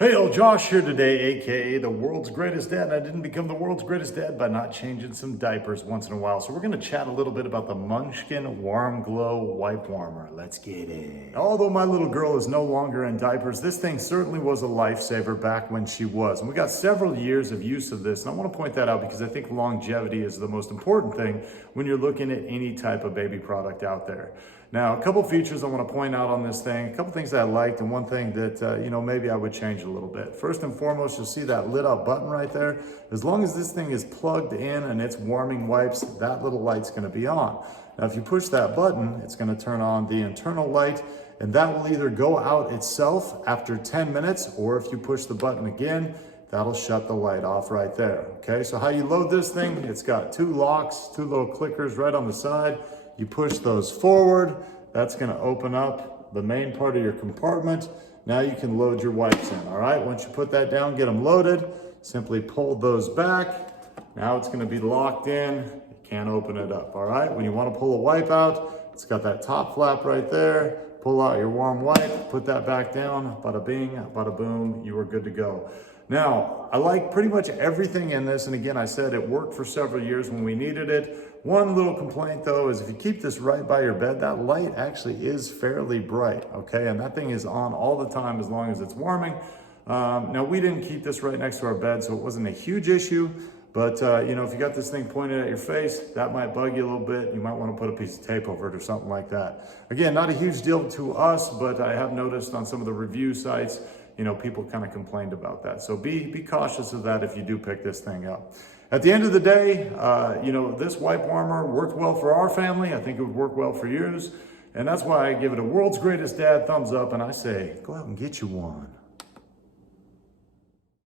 Hey, old Josh here today, aka the world's greatest dad. And I didn't become the world's greatest dad by not changing some diapers once in a while. So we're going to chat a little bit about the Munchkin Warm Glow Wipe Warmer. Let's get it. Although my little girl is no longer in diapers, this thing certainly was a lifesaver back when she was. And we got several years of use of this. And I want to point that out because I think longevity is the most important thing when you're looking at any type of baby product out there. Now, a couple features I want to point out on this thing, a couple things that I liked, and one thing that, maybe I would change a little bit. First and foremost, you'll see that lit up button right there. As long as this thing is plugged in and it's warming wipes, that little light's going to be on. Now, if you push that button, it's going to turn on the internal light, and that will either go out itself after 10 minutes, or if you push the button again, that'll shut the light off right there. Okay, so how you load this thing, it's got two locks, two little clickers right on the side. You push those forward, that's gonna open up the main part of your compartment. Now you can load your wipes in, all right? Once you put that down, get them loaded, simply pull those back. Now it's gonna be locked in, you can't open it up, all right? When you wanna pull a wipe out, it's got that top flap right there. Pull out your warm wipe, put that back down, bada bing, bada boom, you are good to go. Now, I like pretty much everything in this, and again, I said it worked for several years when we needed it. One little complaint though is if you keep this right by your bed, that light actually is fairly bright, okay? And that thing is on all the time as long as it's warming. Now, we didn't keep this right next to our bed, so it wasn't a huge issue, but if you got this thing pointed at your face, that might bug you a little bit. You might want to put a piece of tape over it or something like that. Again, not a huge deal to us, but I have noticed on some of the review sites, people kind of complained about that. So be cautious of that if you do pick this thing up. At the end of the day, this wipe warmer worked well for our family. I think it would work well for yours. And that's why I give it a world's greatest dad thumbs up. And I say, go out and get you one.